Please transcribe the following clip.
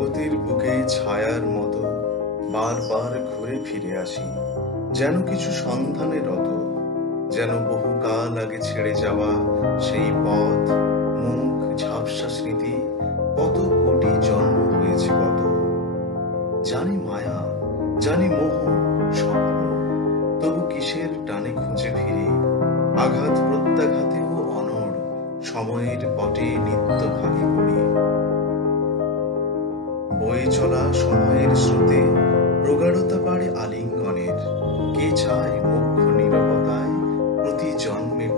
জগতের বুকে ছায়ার মতো বারবার ঘুরে ফিরে আসি, যেন কিছু সন্ধানে রত, যেন বহুকাল আগে ছেড়ে যাওয়া সেই পথ, মুখ, ঝাপসা স্মৃতি, কত কোটি জন্ম হয়েছে কত। জানি মায়া, জানি মোহ, স্বপ্ন, তবু কিসের টানে খুঁজে ফিরি, আঘাত প্রত্যাঘাতেও অনড়, সময়ের পটে নিত্য ভাগী করি। বয়ে চলা সময়ের স্রোতে প্রগাঢ়তা বাড়ে আলিঙ্গনের, কে চায় মুখ্য নীরবতায় প্রতি জন্মে